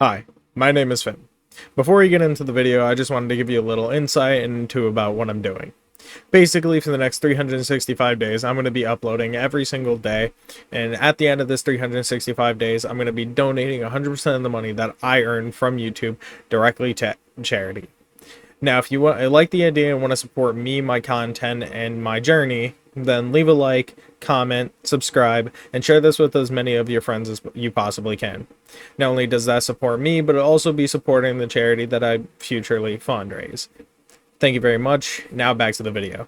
Hi, my name is Finn. Before we get into the video, I just wanted to give you a little insight into about what I'm doing. Basically, for the next 365 days, I'm going to be uploading every single day, and at the end of this 365 days, I'm going to be donating 100% of the money that I earn from YouTube directly to charity. Now, if you like the idea and want to support me, my content, and my journey, then leave a like, comment, subscribe, and share this with as many of your friends as you possibly can. Not only does that support me, but it'll also be supporting the charity that I futurely fundraise. Thank you very much. Now back to the video.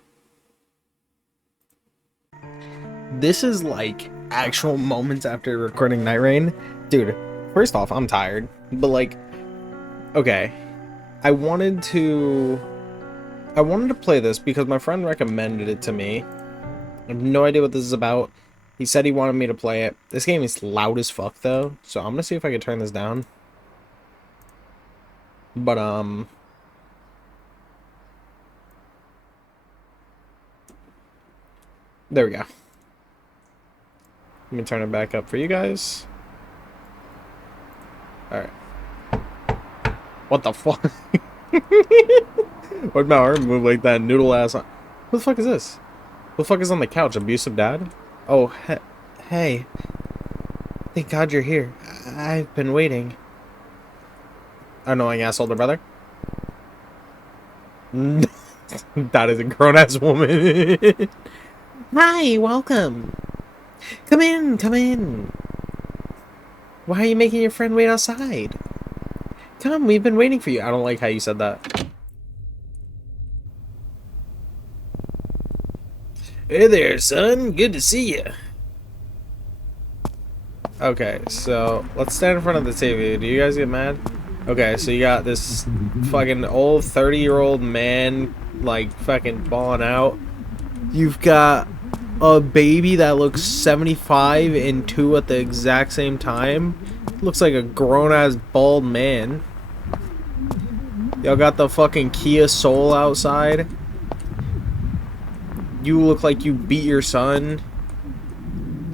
This is like actual moments after recording Night Rain. Dude, first off, I'm tired, but like, okay. I wanted to play this because my friend recommended it to me. I have no idea what this is about. He said he wanted me to play it. This game is loud as fuck though, so I'm gonna see if I can turn this down. But there we go. Let me turn it back up for you guys. Alright. What the fuck? Why'd my arm move like that? Noodle ass. Who the fuck is this? Who the fuck is on the couch? Abusive dad? Oh, hey. Thank God you're here. I've been waiting. Annoying ass older brother. That is a grown ass woman. Hi, welcome. Come in, come in. Why are you making your friend wait outside? Come, we've been waiting for you. I don't like how you said that. Hey there, son. Good to see you. Okay, so let's stand in front of the TV. Do you guys get mad? Okay, so you got this fucking old 30-year-old man, like, fucking balling out. You've got a baby that looks 75 and 2 at the exact same time. Looks like a grown-ass bald man. Y'all got the fucking Kia Soul outside. You look like you beat your son.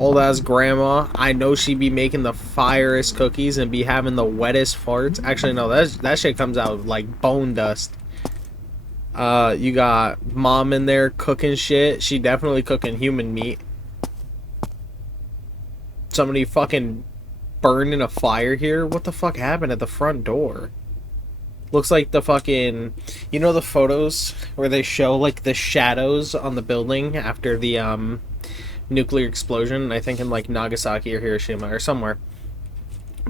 Old ass grandma. I know she be making the firest cookies and be having the wettest farts. Actually, no, that shit comes out like bone dust. You got mom in there cooking shit. She definitely cooking human meat. Somebody fucking burned in a fire here. What the fuck happened at the front door? Looks like the fucking, you know the photos where they show like the shadows on the building after the nuclear explosion, I think in like Nagasaki or Hiroshima or somewhere.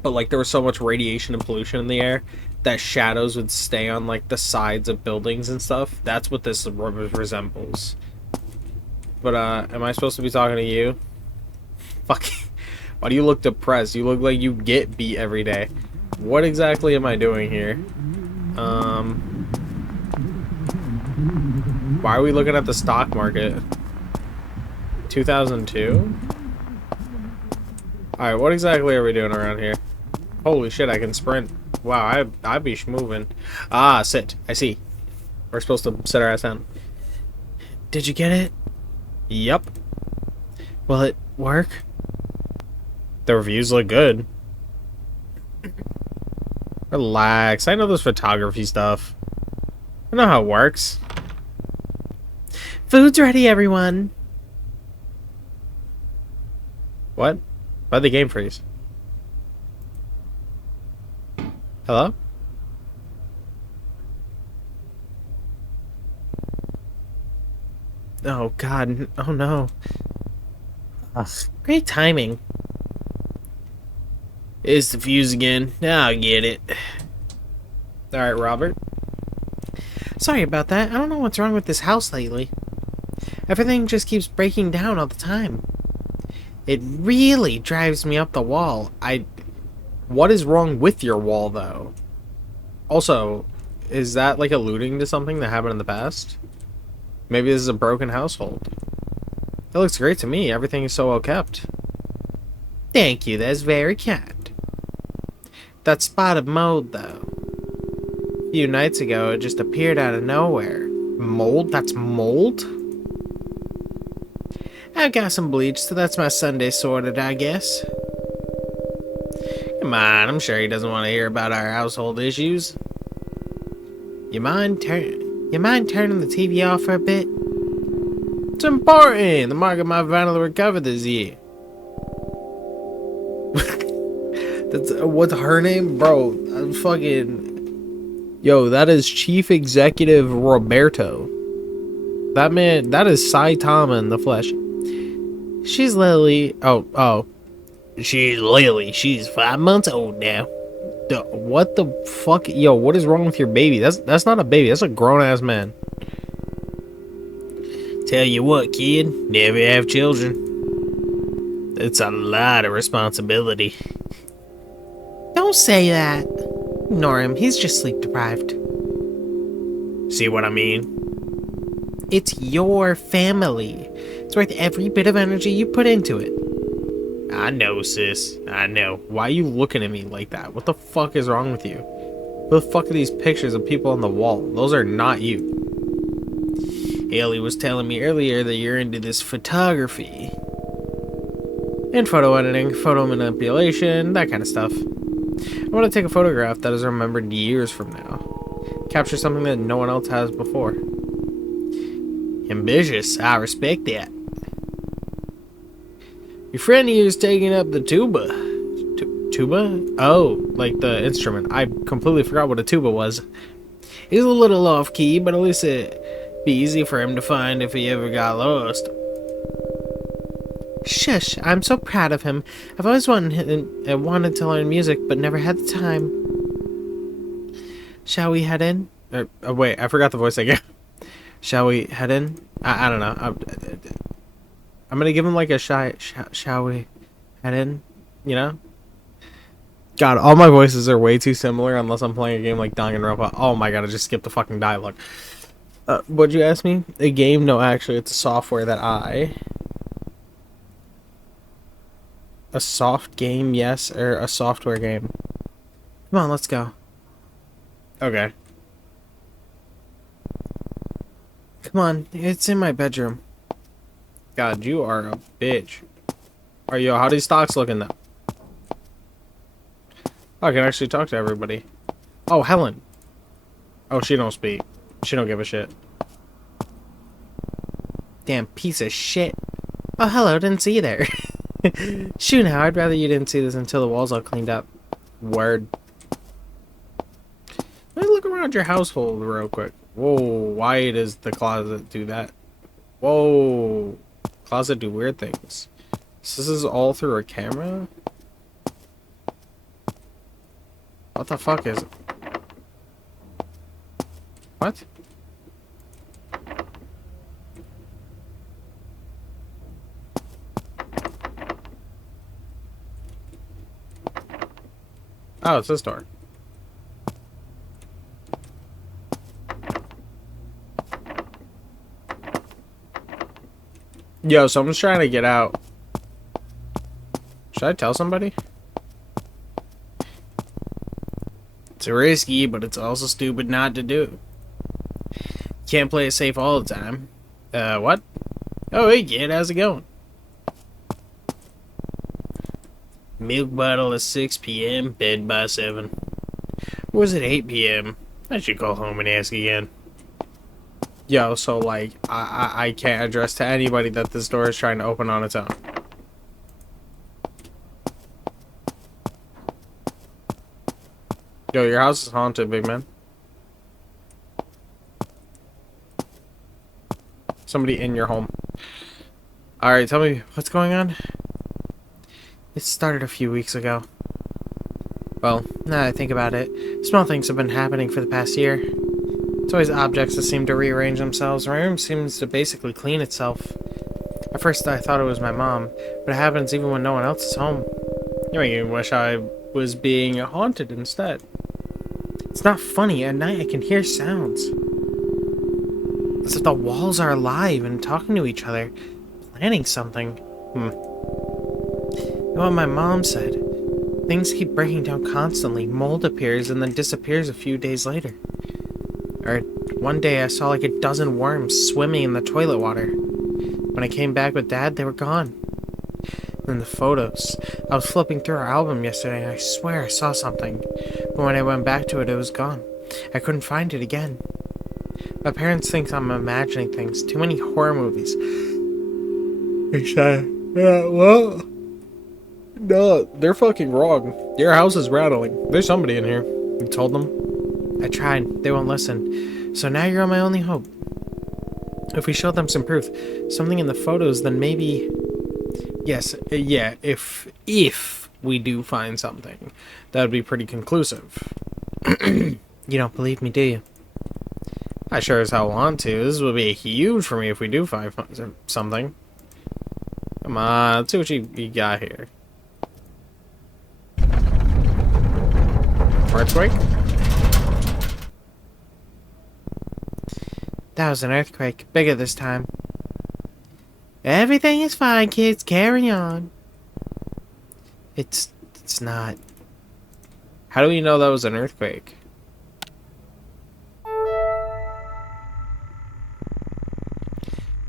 But like there was so much radiation and pollution in the air that shadows would stay on like the sides of buildings and stuff. That's what this resembles. But am I supposed to be talking to you? Fuck. Why do you look depressed? You look like you get beat every day. What exactly am I doing here? Why are we looking at the stock market? 2002? Alright, what exactly are we doing around here? Holy shit, I can sprint. Wow, I be moving. Ah, sit. I see. We're supposed to sit our ass down. Did you get it? Yep. Will it work? The reviews look good. Relax. I know this photography stuff. I know how it works. Food's ready, everyone. What? Why'd the game freeze? Hello? Oh, God. Oh, no. Ugh. Great timing. It's the fuse again. Now I get it. Alright, Robert. Sorry about that. I don't know what's wrong with this house lately. Everything just keeps breaking down all the time. It really drives me up the wall. What is wrong with your wall, though? Also, is that like alluding to something that happened in the past? Maybe this is a broken household. It looks great to me. Everything is so well kept. Thank you. That's very kind. That spot of mold, though. A few nights ago, it just appeared out of nowhere. Mold? That's mold? I've got some bleach, so that's my Sunday sorted, I guess. Come on, I'm sure he doesn't want to hear about our household issues. You mind turning the TV off for a bit? It's important. The market might finally recover this year. That's what's her name, bro? Yo, that is Chief Executive Roberto. That man, that is Saitama in the flesh. She's Lily. Oh. She's Lily. She's 5 months old now. What the fuck? Yo, what is wrong with your baby? That's not a baby. That's a grown-ass man. Tell you what, kid. Never have children. It's a lot of responsibility. Don't say that. Ignore him. He's just sleep-deprived. See what I mean? It's your family. It's worth every bit of energy you put into it. I know, sis. I know. Why are you looking at me like that? What the fuck is wrong with you? What the fuck are these pictures of people on the wall? Those are not you. Haley was telling me earlier that you're into this photography. And photo editing, photo manipulation, that kind of stuff. I want to take a photograph that is remembered years from now. Capture something that no one else has before. Ambitious. I respect that. Your friend here is taking up the tuba. Tuba? Oh, like the instrument. I completely forgot what a tuba was. He's a little off-key, but at least it'd be easy for him to find if he ever got lost. Shush, I'm so proud of him. I've always wanted to learn music, but never had the time. Shall we head in? Oh, wait, I forgot the voice again. Shall we head in? I don't know. I'm gonna give him like a shall we head in? You know? God, all my voices are way too similar unless I'm playing a game like Danganronpa. Oh my god, I just skipped the fucking dialogue. What'd you ask me? A game? No, actually, it's a software that A soft game, yes, or a software game. Come on, let's go. Okay. Come on, it's in my bedroom. God, you are a bitch. Are you? How these stocks looking though? Oh, I can actually talk to everybody. Oh, Helen. Oh, she don't speak. She don't give a shit. Damn piece of shit. Oh, hello, didn't see you there. Shoot now, I'd rather you didn't see this until the wall's all cleaned up. Word. Let me look around your household real quick. Whoa, why does the closet do that? Whoa. Closet do weird things. So this is all through a camera? What the fuck is it? What? Oh, it's this door. Yo, someone's trying to get out. Should I tell somebody? It's risky, but it's also stupid not to do. Can't play it safe all the time. What? Oh, hey kid, how's it going? Milk bottle at 6 p.m., bed by 7. Or was it 8 p.m.? I should call home and ask again. Yo, so like, I can't address to anybody that this door is trying to open on its own. Yo, your house is haunted, big man. Somebody in your home. Alright, tell me, what's going on? It started a few weeks ago. Well, now that I think about it, small things have been happening for the past year. It's always objects that seem to rearrange themselves. My room seems to basically clean itself. At first I thought it was my mom, but it happens even when no one else is home. You make me wish I was being haunted instead. It's not funny. At night I can hear sounds. As if the walls are alive and talking to each other, planning something. You know what my mom said? Things keep breaking down constantly. Mold appears and then disappears a few days later. Or one day I saw like a dozen worms swimming in the toilet water. When I came back with Dad, they were gone. And the photos. I was flipping through our album yesterday and I swear I saw something. But when I went back to it, it was gone. I couldn't find it again. My parents think I'm imagining things. Too many horror movies. They said, yeah, well, no, they're fucking wrong. Your house is rattling. There's somebody in here. You told them? I tried. They won't listen. So now you're my only hope. If we show them some proof, something in the photos, then maybe... Yes, yeah, if we do find something, that would be pretty conclusive. You don't believe me, do you? I sure as hell want to. This would be huge for me if we do find something. Come on, let's see what you got here. Earthquake? That was an earthquake. Bigger this time. Everything is fine, kids. Carry on. It's not. How do we know that was an earthquake?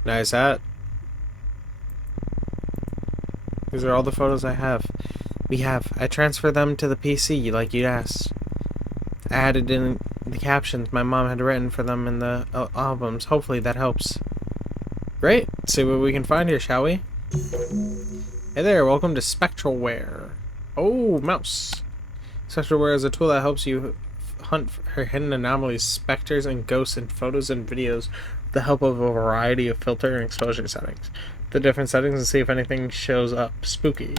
Nice hat. These are all the photos I have. I transferred them to the PC like you'd asked. I added in the captions my mom had written for them in the albums. Hopefully that helps. Great. Let's see what we can find here, shall we? Hey there, welcome to Spectralware. Oh, mouse. Spectralware is a tool that helps you hunt for hidden anomalies, specters, and ghosts in photos and videos with the help of a variety of filter and exposure settings. The different settings and see if anything shows up spooky.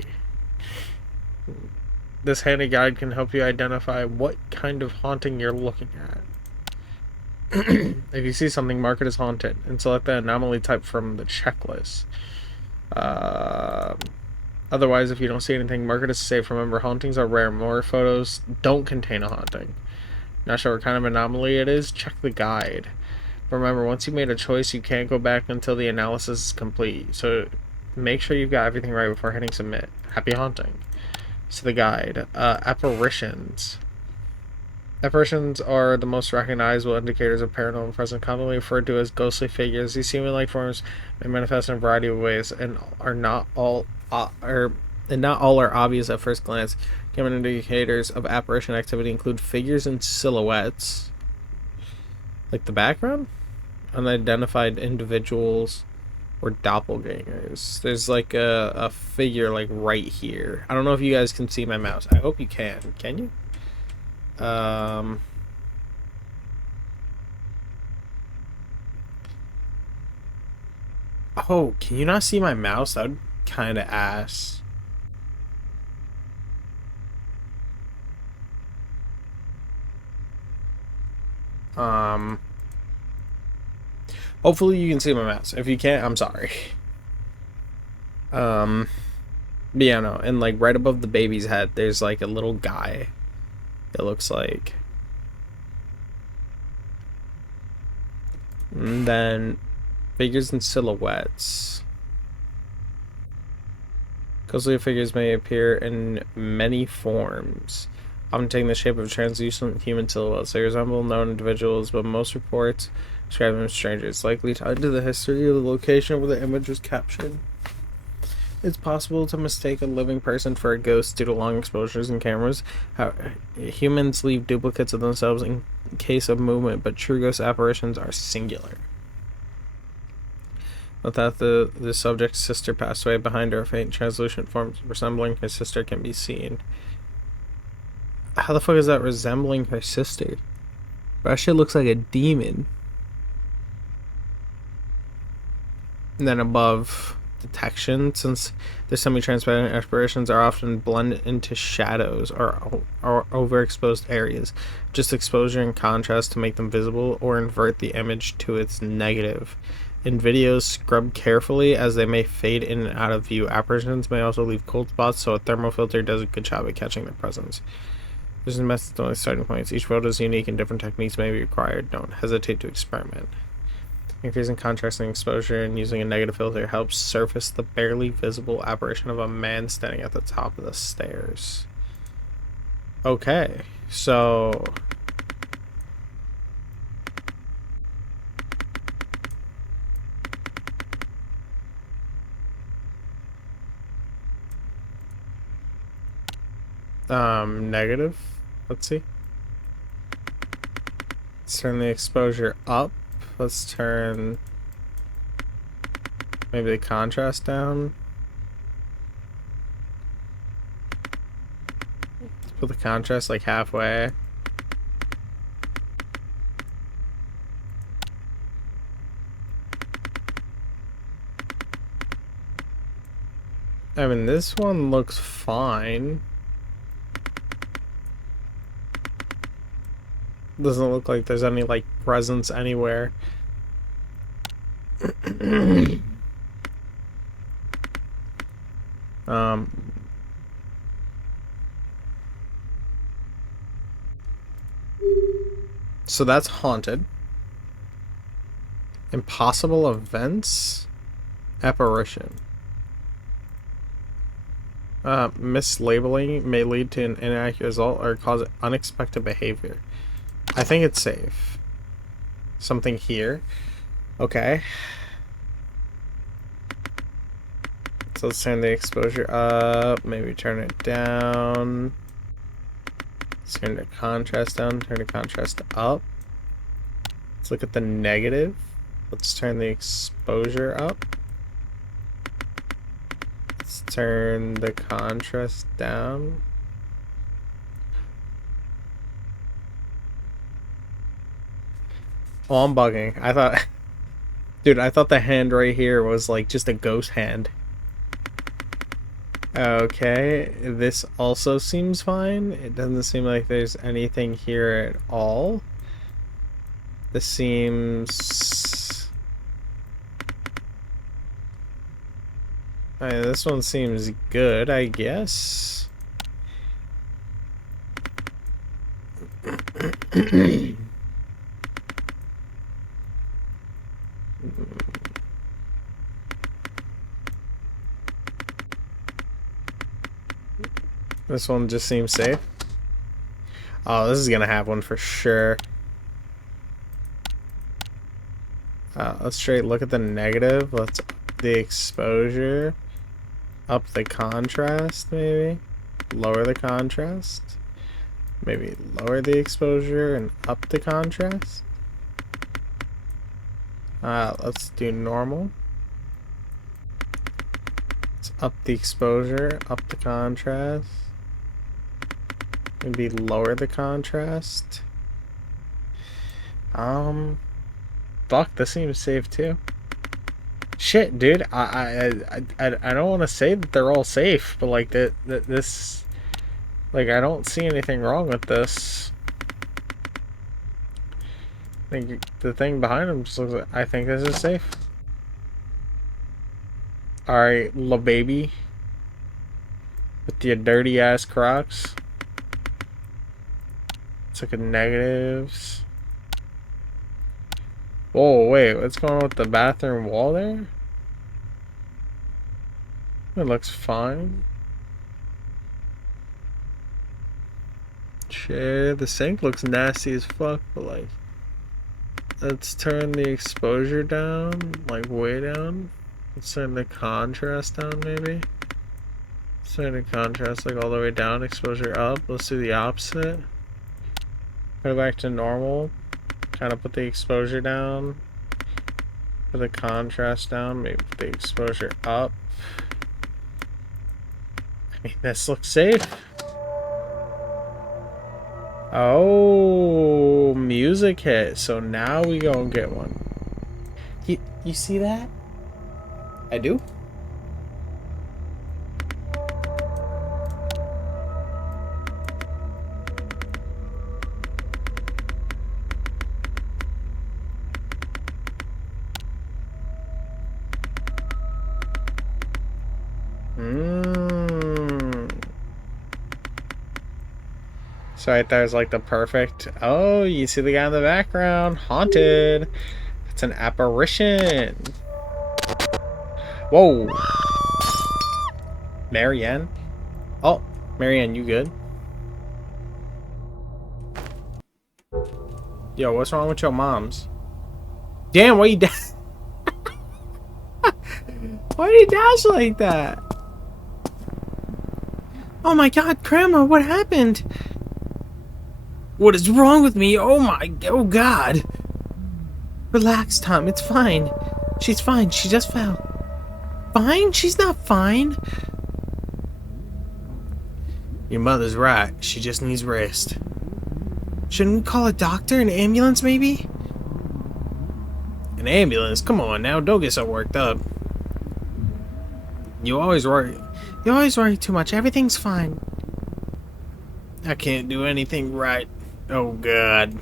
This handy guide can help you identify what kind of haunting you're looking at. If you see something, mark it as haunted and select the anomaly type from the checklist. Otherwise, if you don't see anything, mark it as safe. Remember, hauntings are rare. More photos don't contain a haunting. Not sure what kind of anomaly it is? Check the guide. Remember, once you made a choice, you can't go back until the analysis is complete. So make sure you've got everything right before hitting submit. Happy haunting. So the guide. Apparitions. Apparitions are the most recognizable indicators of paranormal presence, commonly referred to as ghostly figures. These seeming-like forms may manifest in a variety of ways and are not all are obvious at first glance. Common indicators of apparition activity include figures and silhouettes, like the background, unidentified individuals, or doppelgangers. There's like a figure like right here. I don't know if you guys can see my mouse. I hope you can. Can you? Oh, can you not see my mouse? That would kind of ass. Hopefully you can see my mouse. If you can't, I'm sorry. But yeah, no, and like right above the baby's head, there's like a little guy. It looks like. And then figures and silhouettes. Ghostly figures may appear in many forms, often taking the shape of translucent human silhouettes. They resemble known individuals, but most reports describe them as strangers, likely tied to the history of the location where the image was captured. It's possible to mistake a living person for a ghost due to long exposures and cameras. Humans leave duplicates of themselves in case of movement, but true ghost apparitions are singular. Without the subject's sister passed away, behind her, faint translucent forms resembling her sister can be seen. How the fuck is that resembling her sister? That shit looks like a demon. And then above, detection. Since the semi-transparent apparitions are often blended into shadows or overexposed areas, just exposure and contrast to make them visible or invert the image to its negative. In videos, scrub carefully as they may fade in and out of view. Apparitions may also leave cold spots, so a thermal filter does a good job at catching their presence. There's methods only starting points. Each photo is unique and different techniques may be required. Don't hesitate to experiment. Increasing contrast and exposure and using a negative filter helps surface the barely visible apparition of a man standing at the top of the stairs. Okay, so... Negative. Let's see. Let's turn the exposure up. Let's turn maybe the contrast down. Let's put the contrast like halfway. I mean, this one looks fine. Doesn't look like there's any, like, presence anywhere. So that's haunted. Impossible events? Apparition. Mislabeling may lead to an inaccurate result or cause unexpected behavior. I think it's safe. Something here. Okay. So let's turn the exposure up. Maybe turn it down. Let's turn the contrast down. Turn the contrast up. Let's look at the negative. Let's turn the exposure up. Let's turn the contrast down. Oh, I'm bugging. I thought... Dude, I thought the hand right here was like just a ghost hand. Okay, this also seems fine. It doesn't seem like there's anything here at all. This seems... this one seems good, I guess. This one just seems safe. Oh, this is gonna have one for sure. Let's straight look at the negative. Let's up the exposure. Up the contrast, maybe. Lower the contrast. Maybe lower the exposure and up the contrast. Let's do normal. Let's up the exposure, up the contrast. Maybe lower the contrast. Fuck, this seems safe too. Shit, dude, I don't want to say that they're all safe, but like this, like I don't see anything wrong with this. I think the thing behind them just looks like, I think this is safe. Alright, little baby. With your dirty ass Crocs. Let's look at negatives. Whoa, wait, what's going on with the bathroom wall there? It looks fine. Shit, the sink looks nasty as fuck, but like... Let's turn the exposure down, like way down. Let's turn the contrast down, maybe. Let's turn the contrast like all the way down, exposure up. Let's do the opposite. Go back to normal. Kind of put the exposure down. Put the contrast down, maybe put the exposure up. I mean, this looks safe. Oh, music hit. So now we go and get one. You see that? I do. So right there's like the perfect... Oh, you see the guy in the background. Haunted. It's an apparition. Whoa. Marianne? Oh, Marianne, you good? Yo, what's wrong with your moms? Damn, why you dash? Why did you dash like that? Oh my god, Grandma, what happened? What is wrong with me? Oh god. Relax, Tom, it's fine. She's fine, she just fell. Fine? She's not fine. Your mother's right, she just needs rest. Shouldn't we call a doctor, an ambulance maybe? An ambulance? Come on now, don't get so worked up. You always worry too much. Everything's fine. I can't do anything right. Oh god.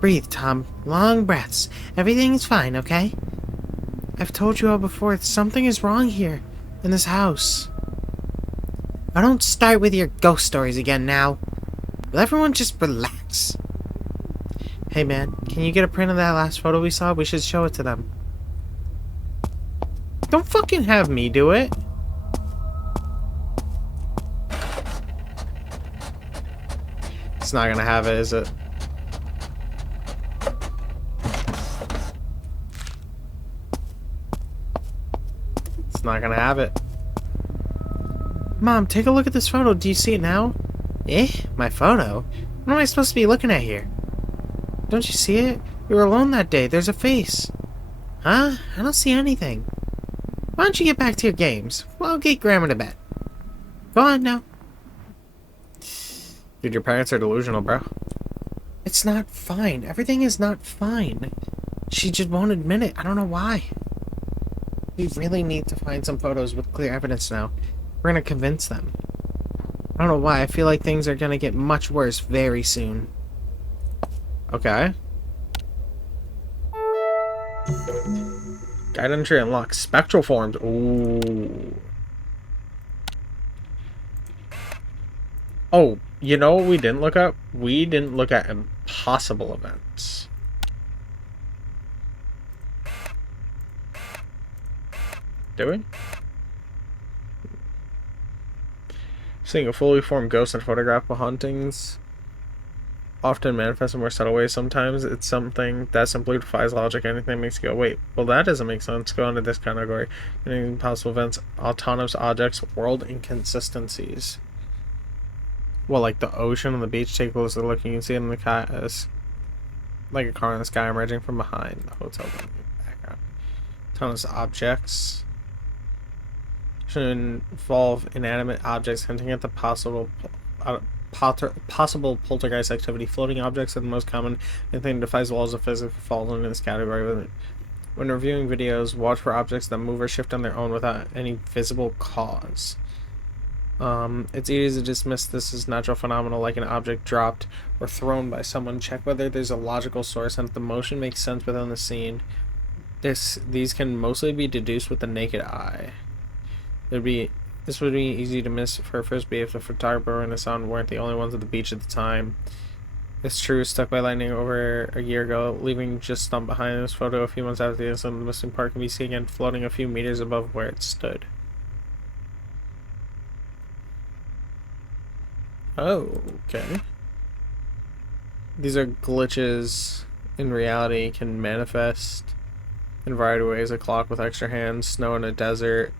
Breathe, Tom. Long breaths. Everything's fine, okay? I've told you all before, something is wrong here, in this house. Now don't start with your ghost stories again now. Will everyone just relax? Hey man, can you get a print of that last photo we saw? We should show it to them. Don't fucking have me do it. It's not gonna have it, is it? It's not gonna have it. Mom, take a look at this photo. Do you see it now? Eh? My photo? What am I supposed to be looking at here? Don't you see it? We were alone that day. There's a face. Huh? I don't see anything. Why don't you get back to your games? Well, get Grandma to bed. Go on now. Dude, your parents are delusional, bro. It's not fine. Everything is not fine. She just won't admit it. I don't know why. We really need to find some photos with clear evidence now. We're gonna convince them. I don't know why. I feel like things are gonna get much worse very soon. Okay. Guide entry unlocked. Spectral forms. Ooh. Oh, you know what we didn't look up? We didn't look at impossible events. Did we? Seeing a fully formed ghost in photograph while hauntings often manifest in more subtle ways. Sometimes it's something that simply defies logic. Anything makes you go, wait, well that doesn't make sense. Go into this category. Impossible events, autonomous objects, world inconsistencies. Well, like the ocean and the beach, take a closer look. You can see it in the sky as like a car in the sky emerging from behind the hotel building in the background. Autonomous objects should involve inanimate objects hinting at the possible poltergeist activity. Floating objects are the most common. Anything that defies the laws of physics falls into this category. When reviewing videos, watch for objects that move or shift on their own without any visible cause. It's easy to dismiss this as natural phenomena like an object dropped or thrown by someone. Check whether there's a logical source and if the motion makes sense within the scene. These can mostly be deduced with the naked eye. This would be easy to miss for a frisbee if the photographer and the sound weren't the only ones at the beach at the time. It's true, struck by lightning over a year ago, leaving just stumped behind this photo a few months after the incident. The missing part can be seen again floating a few meters above where it stood. Oh, okay. These are glitches in reality, can manifest in a variety of ways. A clock with extra hands, snow in a desert,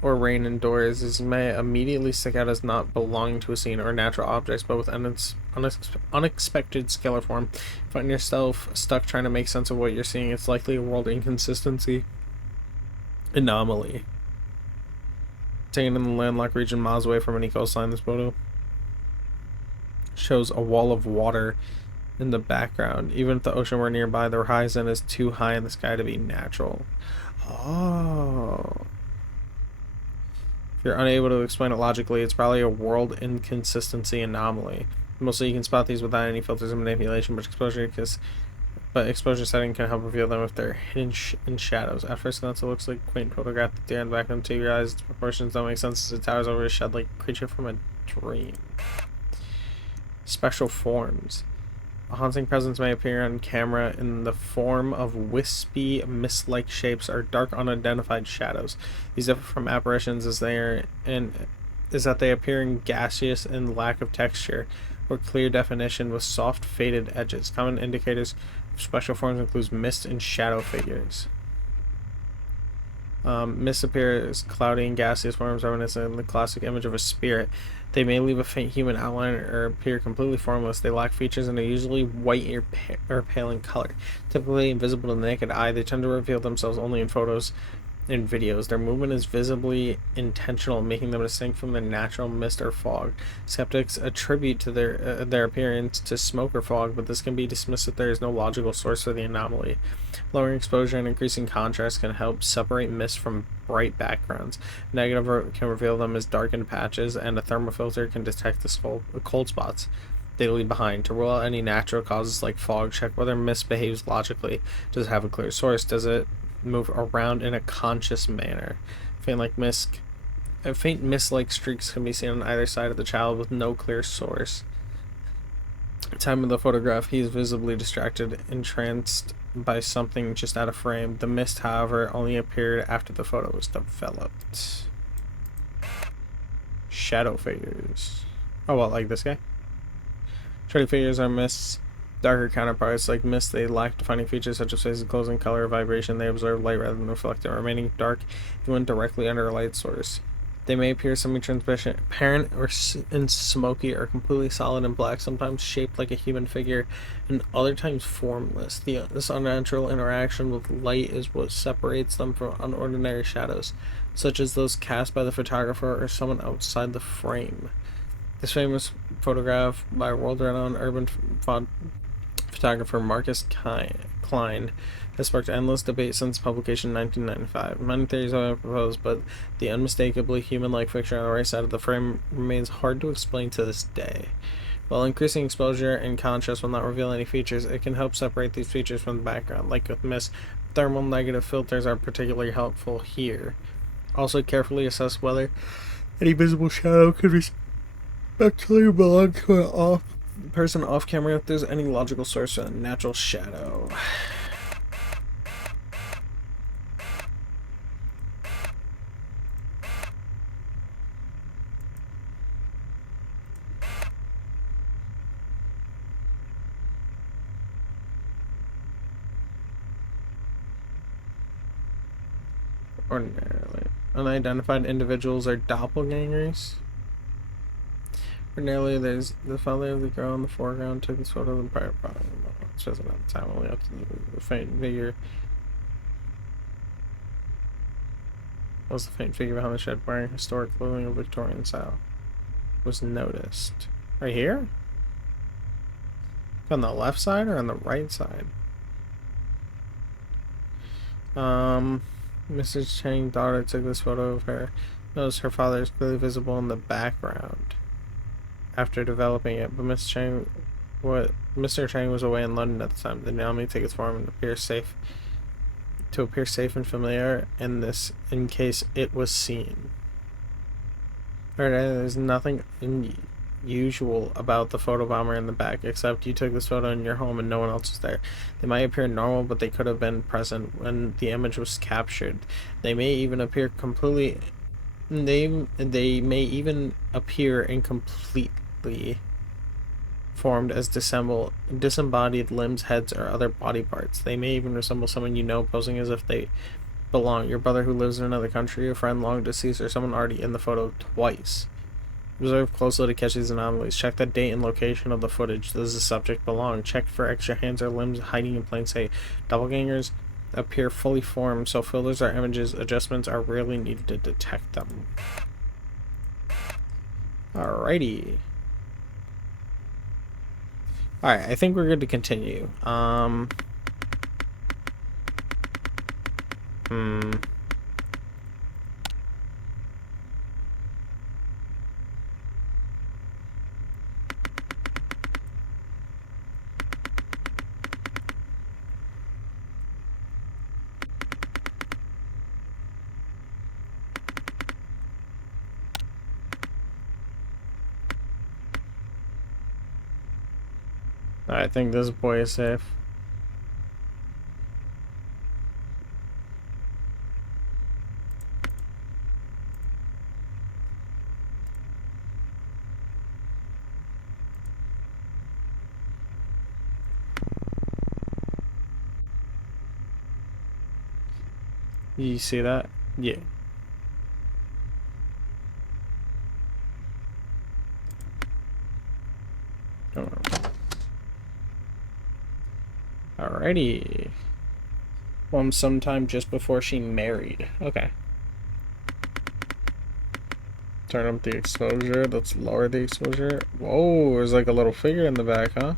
or rain indoors. These may immediately stick out as not belonging to a scene or natural objects, but with unexpected scalar form. Find yourself stuck trying to make sense of what you're seeing. It's likely a world inconsistency anomaly. Taken in the landlocked region miles away from any coastline, this photo shows a wall of water in the background. Even if the ocean were nearby, the horizon is too high in the sky to be natural. Oh. If you're unable to explain it logically, it's probably a world inconsistency anomaly. Mostly you can spot these without any filters and manipulation, but exposure setting can help reveal them if they're hidden in shadows. At first glance, it looks like a quaint photograph at the end back until you realize its proportions don't make sense as it towers over a shed like a creature from a dream. Special forms. A haunting presence may appear on camera in the form of wispy, mist-like shapes or dark, unidentified shadows. These differ from apparitions as that they appear in gaseous and lack of texture or clear definition with soft, faded edges. Common indicators of special forms include mist and shadow figures. Mists appear as cloudy and gaseous forms reminiscent of the classic image of a spirit. They may leave a faint human outline or appear completely formless. They lack features and are usually white or pale in color. Typically invisible to the naked eye, they tend to reveal themselves only in photos and videos. Their movement is visibly intentional, making them distinct from the natural mist or fog. Skeptics attribute to their appearance to smoke or fog, but this can be dismissed if there is no logical source for the anomaly. Lowering exposure and increasing contrast can help separate mist from bright backgrounds. Negative can reveal them as darkened patches, and a thermofilter can detect the cold spots they leave behind. To rule out any natural causes like fog, check whether mist behaves logically. Does it have a clear source? Does it move around in a conscious manner? Faint mist-like streaks can be seen on either side of the child with no clear source. At the time of the photograph, he is visibly distracted, entranced by something just out of frame. The mist, however, only appeared after the photo was developed. Shadow figures. Oh, well, like this guy? Shadow figures are mists. Darker counterparts like mist, they lack defining features such as faces, clothes, and color or vibration. They absorb light rather than reflect it, remaining dark even directly under a light source. They may appear semi-transparent or smoky, or completely solid and black, sometimes shaped like a human figure, and other times formless. This unnatural interaction with light is what separates them from unordinary shadows, such as those cast by the photographer or someone outside the frame. This famous photograph by world-renowned urban photographer Marcus Klein has sparked endless debate since publication in 1995. Many theories have been proposed, but the unmistakably human-like figure on the right side of the frame remains hard to explain to this day. While increasing exposure and contrast will not reveal any features, it can help separate these features from the background. Like with mist, thermal negative filters are particularly helpful here. Also, carefully assess whether any visible shadow could actually belong to an person off camera if there's any logical source for a natural shadow. Ordinarily, unidentified individuals are doppelgangers. Ordinarily, there's the father of the girl in the foreground took this photo of the prior body. It doesn't have the time only up to the faint figure. Was the faint figure behind the shed wearing historic clothing of Victorian style? Was noticed. Right here? On the left side or on the right side? Mrs. Chang's daughter took this photo of her. Notice her father is clearly visible in the background after developing it, but Mr. Chang was away in London at the time. The anomaly took its form and appear safe and familiar in case it was seen. Alright, there's nothing unusual about the photobomber in the back, except you took this photo in your home and no one else was there. They might appear normal, but they could have been present when the image was captured. They may even appear incompletely formed as disembodied limbs, heads, or other body parts. They may even resemble someone you know, posing as if they belong. Your brother who lives in another country, a friend long deceased, or someone already in the photo twice. Observe closely to catch these anomalies. Check the date and location of the footage. Does the subject belong? Check for extra hands or limbs hiding in plain sight. Doppelgangers appear fully formed, so filters or images adjustments are rarely needed to detect them. Alrighty. Alright, I think we're good to continue. I think this boy is safe. You see that? Yeah. Oh. Alrighty. Sometime just before she married. Okay. Turn up the exposure. Let's lower the exposure. Whoa, there's like a little figure in the back, huh?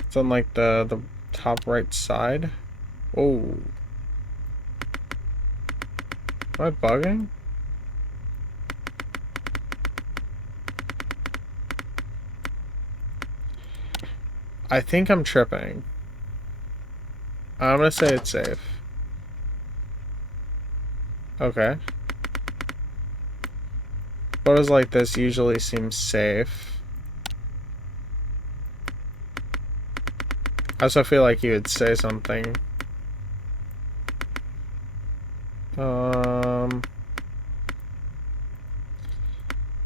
It's on like the top right side. Whoa. Am I bugging? I think I'm tripping. I'm gonna say it's safe. Okay. Photos like this usually seem safe. I also feel like you would say something.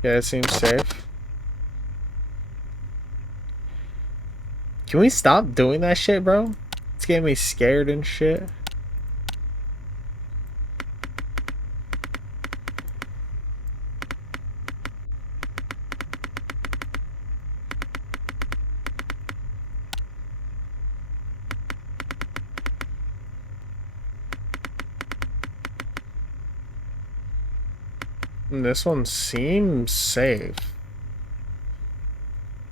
Yeah, it seems safe. Can we stop doing that shit, bro? It's getting me scared and shit. And this one seems safe.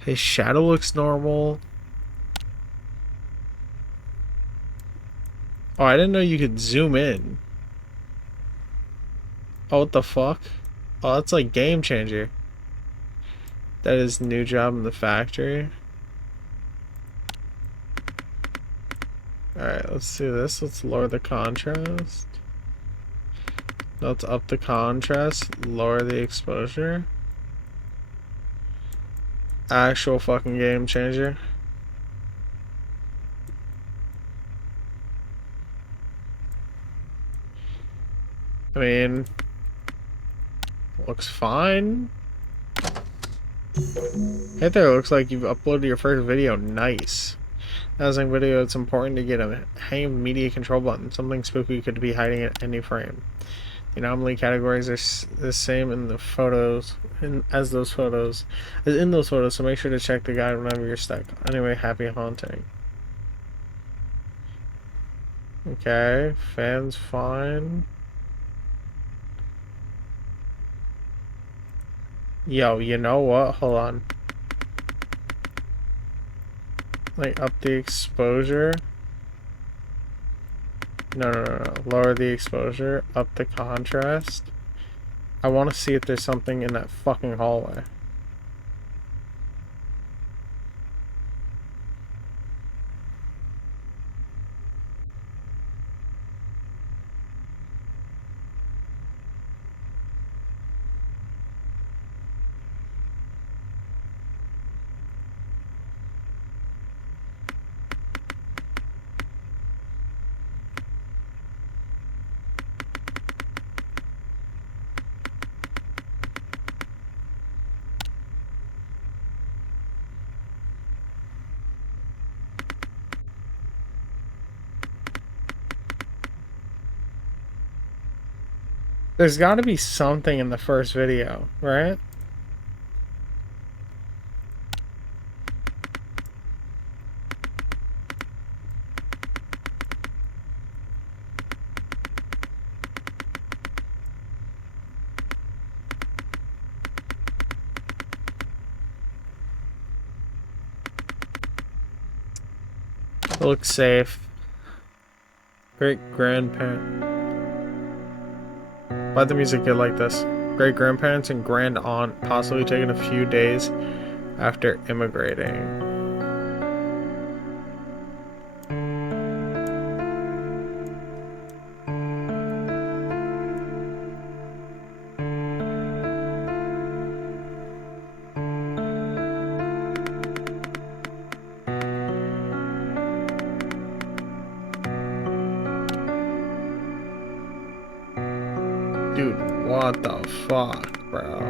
His shadow looks normal. Oh, I didn't know you could zoom in. Oh, what the fuck? Oh, that's like game changer. That is new job in the factory. Alright, let's do this. Let's lower the contrast. Let's up the contrast. Lower the exposure. Actual fucking game changer. I mean, looks fine. Hey there, looks like you've uploaded your first video. Nice. Housing video, it's important to get a hang of media control button. Something spooky could be hiding at any frame. The anomaly categories are the same in the photos as those photos, so make sure to check the guide whenever you're stuck. Anyway, happy haunting. Okay, fans fine. Yo, you know what? Hold on. Like, up the exposure. No. Lower the exposure. Up the contrast. I want to see if there's something in that fucking hallway. There's got to be something in the first video, right? It looks safe. Great grandparent. Why'd the music get like this? Great grandparents and grand aunt possibly taken a few days after immigrating. Dude, what the fuck, bro?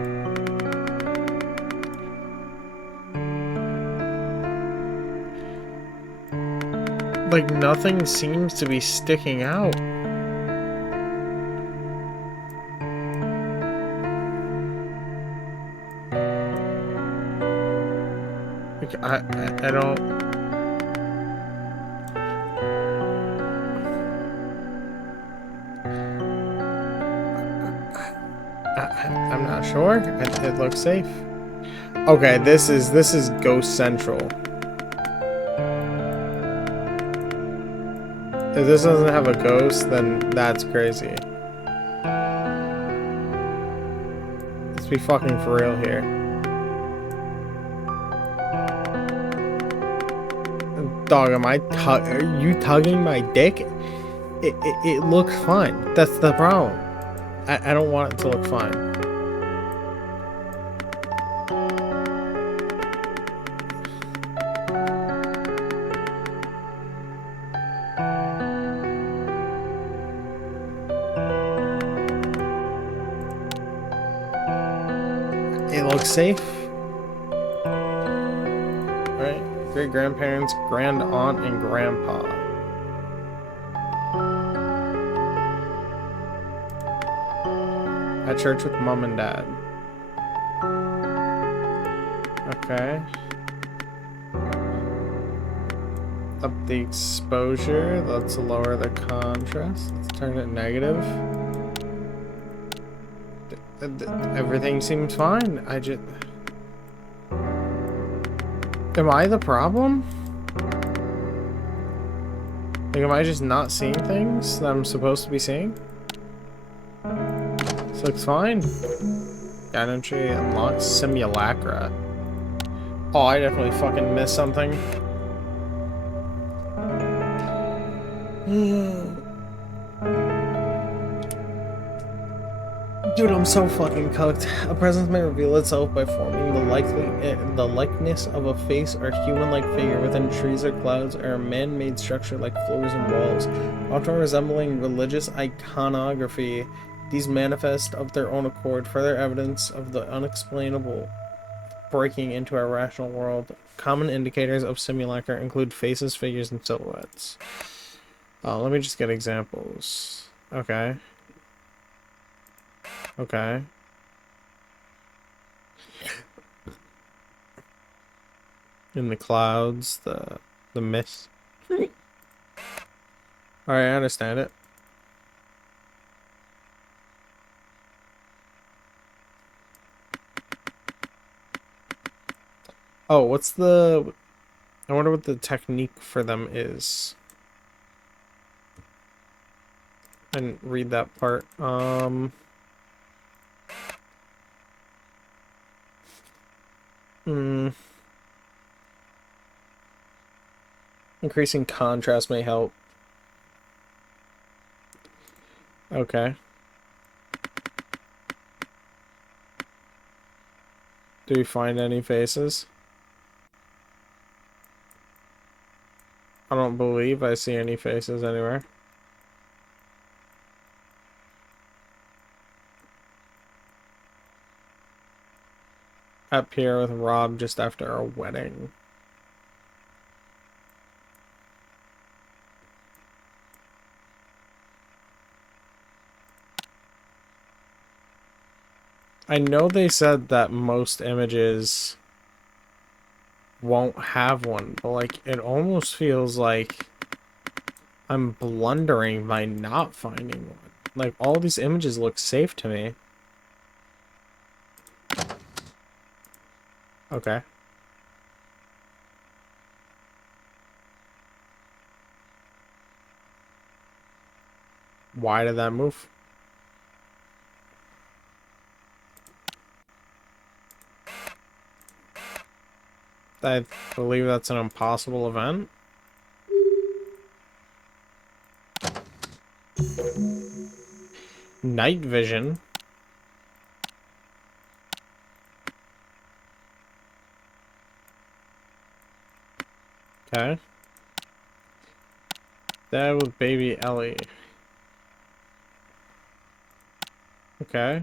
Like, nothing seems to be sticking out. Like, I don't... I'm not sure. It looks safe. Okay, this is Ghost Central. If this doesn't have a ghost, then that's crazy. Let's be fucking for real here. Dog, are you tugging my dick? It looks fine. That's the problem. I don't want it to look fine. It looks safe. Right? Great grandparents, grand aunt, and grandpa. At church with mom and dad. Okay. Up the exposure. Let's lower the contrast. Let's turn it negative. Everything seems fine. Am I the problem? Like, am I just not seeing things that I'm supposed to be seeing? This looks fine. Guide entry unlocked. Simulacra. Oh, I definitely fucking missed something. Dude, I'm so fucking cooked. A presence may reveal itself by forming the likeness of a face or human-like figure within trees or clouds, or a man-made structure like floors and walls. Often resembling religious iconography, these manifest of their own accord, further evidence of the unexplainable breaking into our rational world. Common indicators of simulacra include faces, figures, and silhouettes. Let me just get examples. Okay. Okay. In the clouds, the mist. Alright, I understand it. Oh, what's the... I wonder what the technique for them is. I didn't read that part. Increasing contrast may help. Okay. Do we find any faces? I don't believe I see any faces anywhere. Up here with Rob just after our wedding. I know they said that most images won't have one, but like it almost feels like I'm blundering by not finding one. Like all these images look safe to me. Okay. Why did that move? I believe that's an impossible event. Night vision. Okay. Dad with baby Ellie. Okay.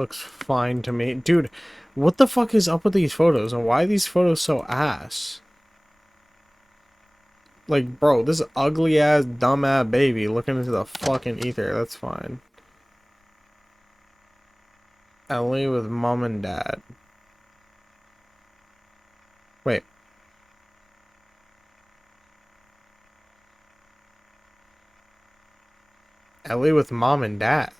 Looks fine to me. Dude, what the fuck is up with these photos? And why are these photos so ass? Like, bro, this ugly ass, dumb ass baby looking into the fucking ether. That's fine. Ellie with mom and dad. Wait. Ellie with mom and dad.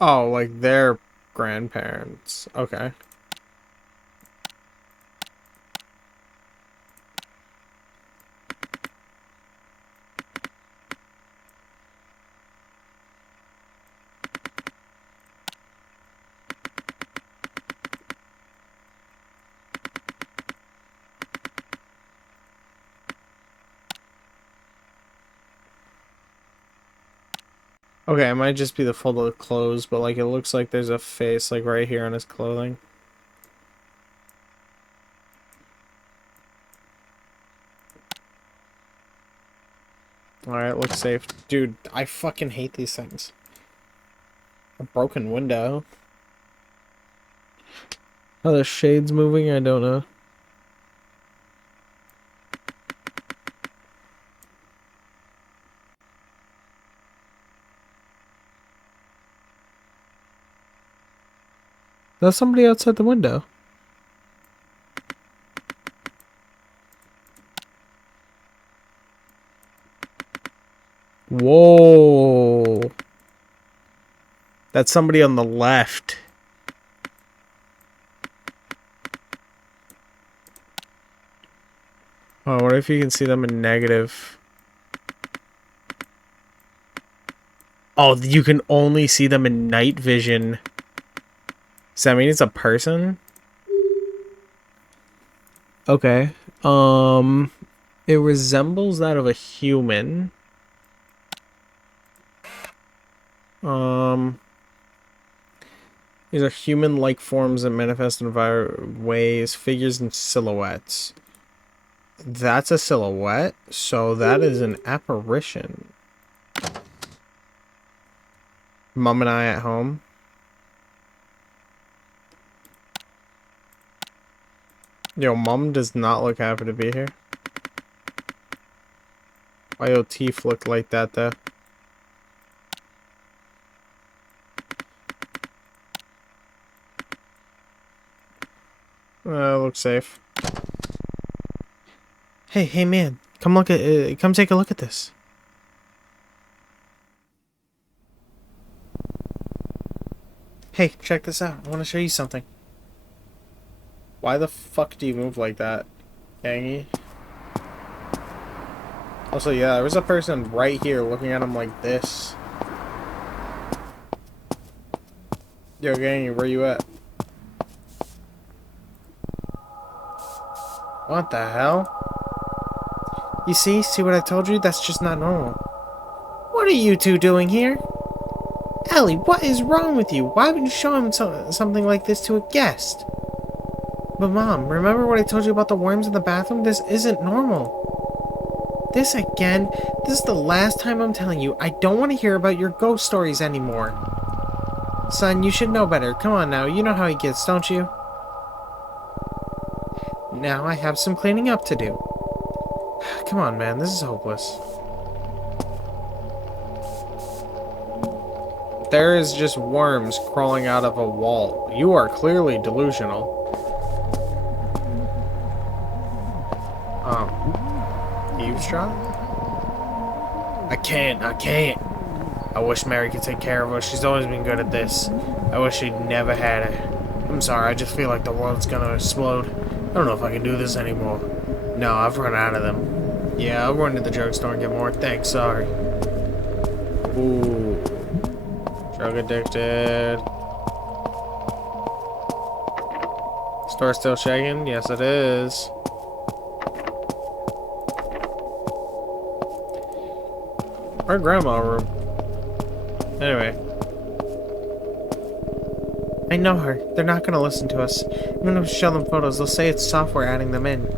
Oh, like their grandparents. Okay. Okay, it might just be the fold of clothes, but like it looks like there's a face like right here on his clothing. Alright, looks safe. Dude, I fucking hate these things. A broken window. Are the shades moving? I don't know. There's somebody outside the window. Whoa. That's somebody on the left. Oh, what if you can see them in negative? Oh, you can only see them in night vision. Does that mean it's a person? Okay. It resembles that of a human. These are human-like forms that manifest in ways, figures, and silhouettes. That's a silhouette, so that is an apparition. Mom and I at home. Yo, Mom does not look happy to be here. Why your teeth look like that, though? Looks safe. Hey, man! Come look at, come take a look at this. Hey, check this out. I want to show you something. Why the fuck do you move like that, Gangy? Also, yeah, there was a person right here looking at him like this. Yo, Gangy, where you at? What the hell? You see what I told you? That's just not normal. What are you two doing here? Ellie, what is wrong with you? Why would you show him something like this to a guest? But Mom, remember what I told you about the worms in the bathroom? This isn't normal. This again? This is the last time I'm telling you. I don't want to hear about your ghost stories anymore. Son, you should know better. Come on now, you know how he gets, don't you? Now I have some cleaning up to do. Come on, man, this is hopeless. There is just worms crawling out of a wall. You are clearly delusional. Eavesdrop? I can't. I wish Mary could take care of her. She's always been good at this. I wish she'd never had her. I'm sorry, I just feel like the world's gonna explode. I don't know if I can do this anymore. No, I've run out of them. Yeah, I'll run to the drugstore and get more. Thanks, sorry. Ooh. Drug addicted. Store still shaking? Yes, it is. Our grandma room. Anyway. I know her. They're not gonna listen to us. Even if we show them photos, they'll say it's software adding them in.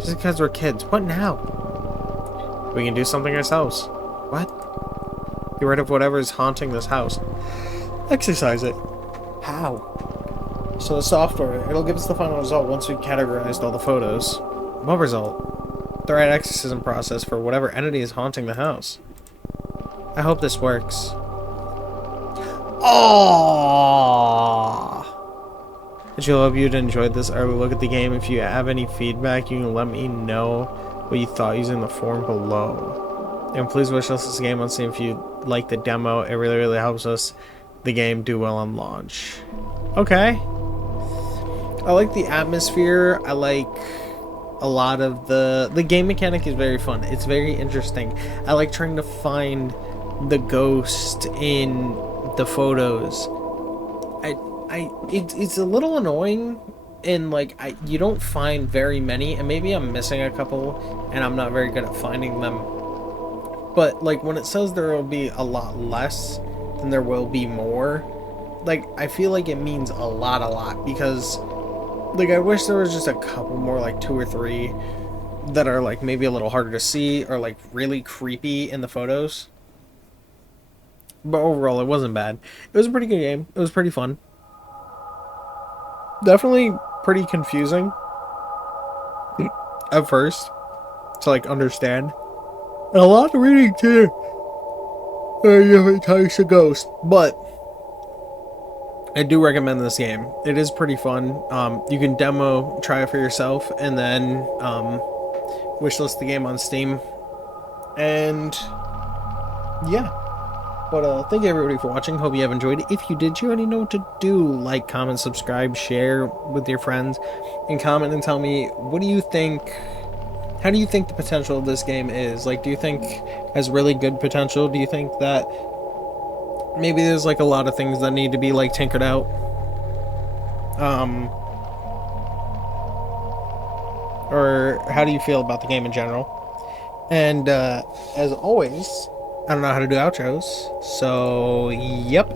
Just because we're kids. What now? We can do something ourselves. What? Get rid of whatever is haunting this house. Exercise it. How? So the software, it'll give us the final result once we've categorized all the photos. What result? The right exorcism process for whatever entity is haunting the house. I hope this works. Oh! I sure hope you'd enjoyed this early look at the game. If you have any feedback, you can let me know what you thought using the form below. And please wish us this game on Steam if you like the demo. It really, really helps us the game do well on launch. Okay. I like the atmosphere. I like a lot of the game mechanic is very fun. It's very interesting. I like trying to find the ghost in the photos. It's a little annoying, and like you don't find very many, and maybe I'm missing a couple and I'm not very good at finding them. But like when it says there will be a lot less than there will be more, like I feel like it means a lot, because like I wish there was just a couple more, like 2 or 3 that are like maybe a little harder to see or like really creepy in the photos. But overall, it wasn't bad. It was a pretty good game. It was pretty fun. Definitely pretty confusing at first to like understand. And a lot of reading too. Different types of ghosts. But I do recommend this game. It is pretty fun. You can demo, try it for yourself, and then wishlist the game on Steam. And yeah. But thank you everybody for watching. Hope you have enjoyed it. If you did, you already know what to do. Like, comment, subscribe, share with your friends, and comment and tell me, what do you think? How do you think the potential of this game is? Like, do you think it has really good potential? Do you think that maybe there's like a lot of things that need to be like tinkered out? Or how do you feel about the game in general? And as always, I don't know how to do outros, so yep.